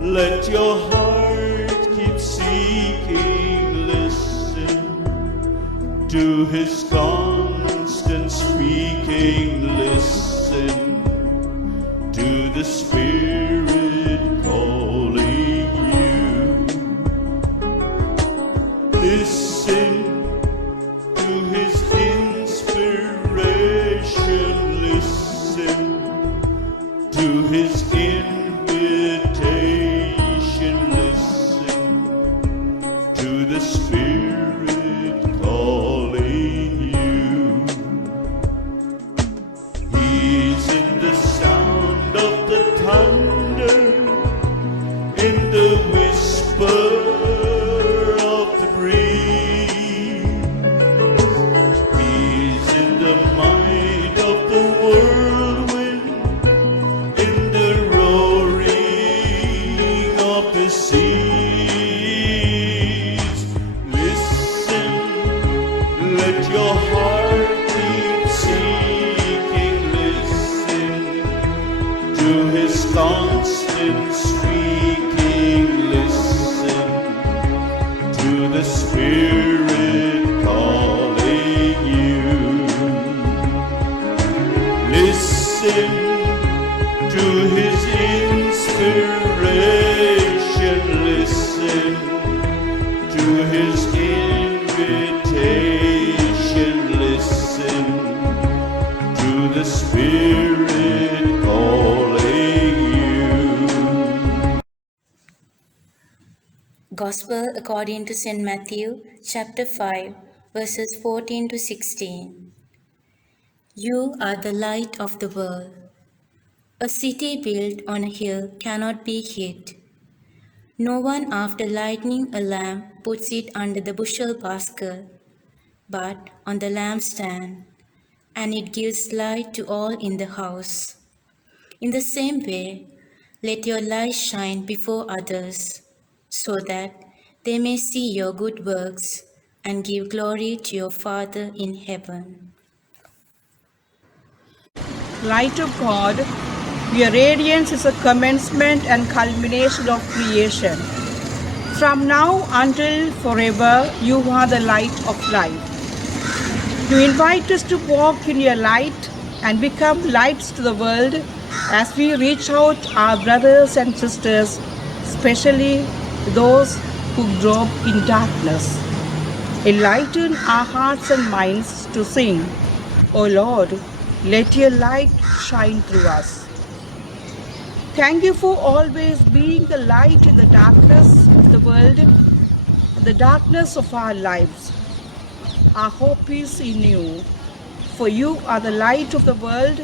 Let your heart keep seeking, listen to his constant speaking, listen to the Spirit calling you. Listen to his inspiration, listen to his invitation, listen to the Spirit calling you. He's in the sound of the thunder, in the whisper of the breeze. He's in the might of the whirlwind, in the roaring of the seas. Listen, let your heart keep seeking, listen to his constant speaking, listen to the Spirit calling you. Listen to his inspiration, listen to his invitation, listen to the Spirit calling you. Gospel according to St. Matthew, chapter 5, verses 14 to 16. You are the light of the world. A city built on a hill cannot be hid. No one, after lighting a lamp, puts it under the bushel basket, but on the lampstand, and it gives light to all in the house. In the same way, let your light shine before others, so that they may see your good works and give glory to your Father in heaven. Light of God, your radiance is a commencement and culmination of creation. From now until forever, you are the light of life. You invite us to walk in your light and become lights to the world as we reach out our brothers and sisters, especially those who grow up in darkness. Enlighten our hearts and minds to sing, O Lord, let your light shine through us. Thank you for always being the light in the darkness of the world, the darkness of our lives. Our hope is in you, for you are the light of the world,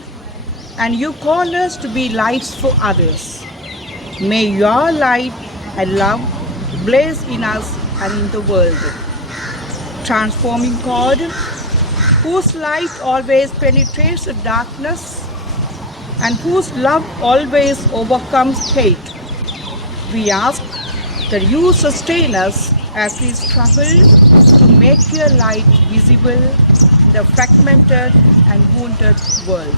and you call us to be lights for others. May your light and love blaze in us and in the world. Transforming God, whose light always penetrates the darkness and whose love always overcomes hate, we ask that you sustain us as we struggle to make your light visible in the fragmented and wounded world.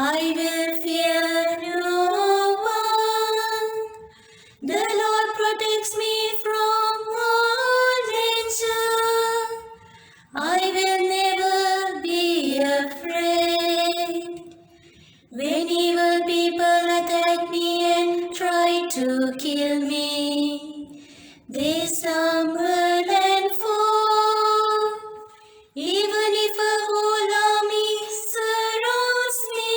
I will fear no one. The Lord protects me from all danger. I will never be afraid. When evil people attack me and try to kill me, they stumble and fall. Even if a whole army surrounds me,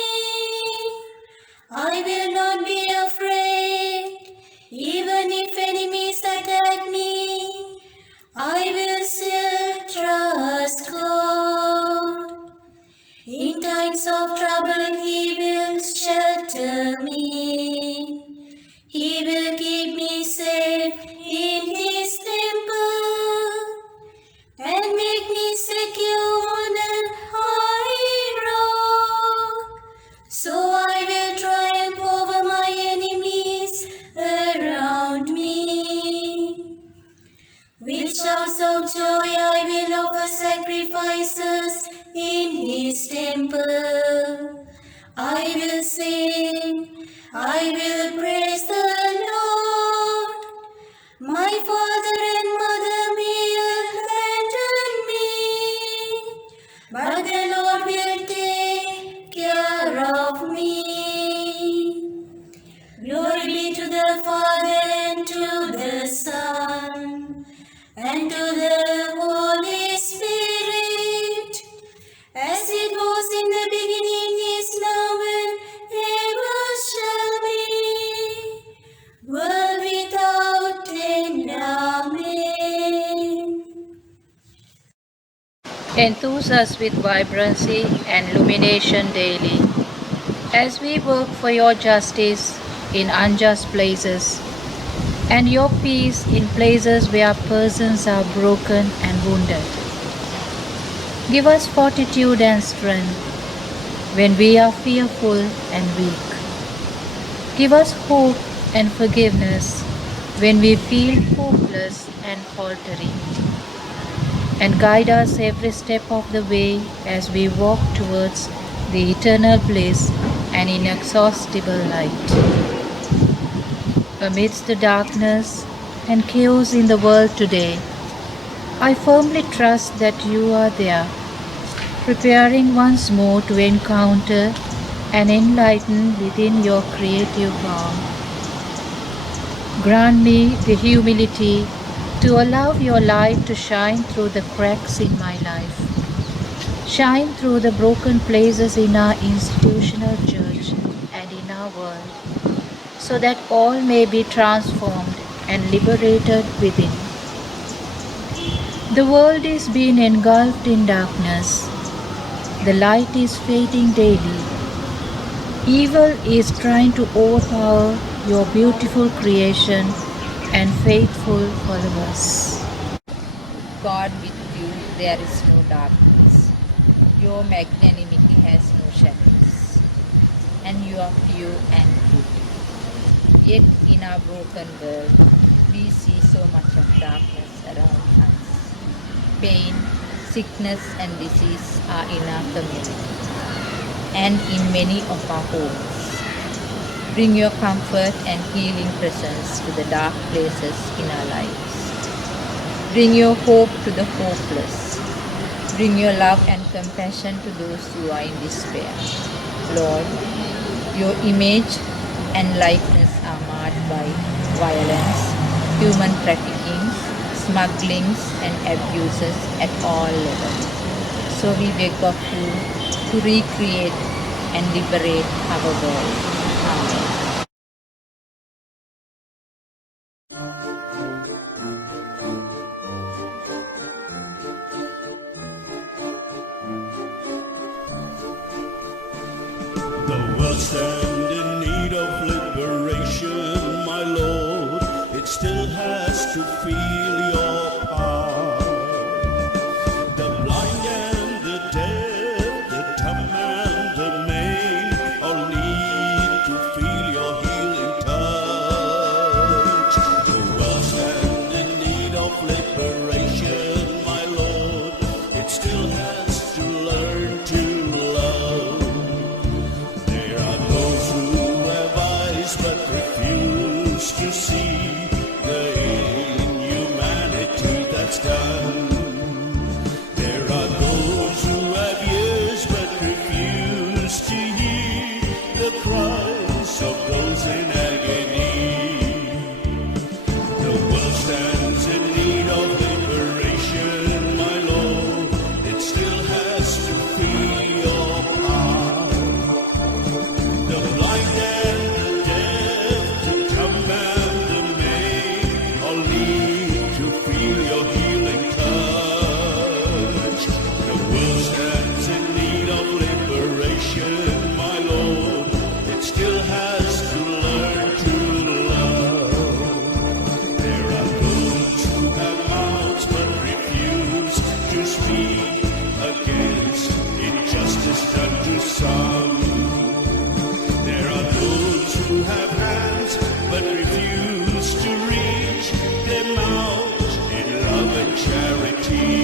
I will not be afraid. Even if enemies attack me, I will still trust God. In times of trouble, He will shelter me. He will keep me safe in His temple and make me secure on a high rock. So I will triumph over my enemies around me. With shouts of joy I will offer sacrifices in His temple. I will sing, I will praise the Lord. My father and mother may abandon me, but the Lord will take care of me. Glory be to the Father and to the Son and to the Holy Spirit, as it was in the beginning, is now, and ever shall be, world without end. Amen. Enthuse us with vibrancy and illumination daily, as we work for your justice in unjust places and your peace in places where persons are broken and wounded. Give us fortitude and strength when we are fearful and weak. Give us hope and forgiveness when we feel hopeless and faltering. And guide us every step of the way as we walk towards the eternal bliss and inexhaustible light. Amidst the darkness and chaos in the world today, I firmly trust that you are there, preparing once more to encounter and enlighten within your creative power. Grant me the humility to allow your light to shine through the cracks in my life. Shine through the broken places in our institutional church and in our world, so that all may be transformed and liberated within. The world is being engulfed in darkness. The light is fading daily. Evil is trying to overpower your beautiful creation and faithful followers. God, with you there is no darkness. Your magnanimity has no shadows, and you are pure and good. Yet in our broken world, we see so much of darkness around us. Pain, sickness and disease are in our community and in many of our homes. Bring your comfort and healing presence to the dark places in our lives. Bring your hope to the hopeless. Bring your love and compassion to those who are in despair. Lord, your image and likeness are marred by violence, human trafficking, smugglings and abuses at all levels. So we beg of you to recreate and liberate our world. Amen. The world stands in need of liberation, my Lord. It still has to feel your power. The blind and the deaf, the dumb and the maimed, all need to feel your healing touch. The world stands in need of liberation, my Lord. It still has to learn to love. of those in agony. The world stands in need of liberation, my Lord. It still has to feel your power. The blind and the deaf, the dumb and the maimed all need to feel your healing touch. The world stands in need of liberation, my Lord. It still has to learn to love. There are those who have mouths but refuse to speak against injustice done to some. There are those who have hands but refuse to reach them out in love and charity.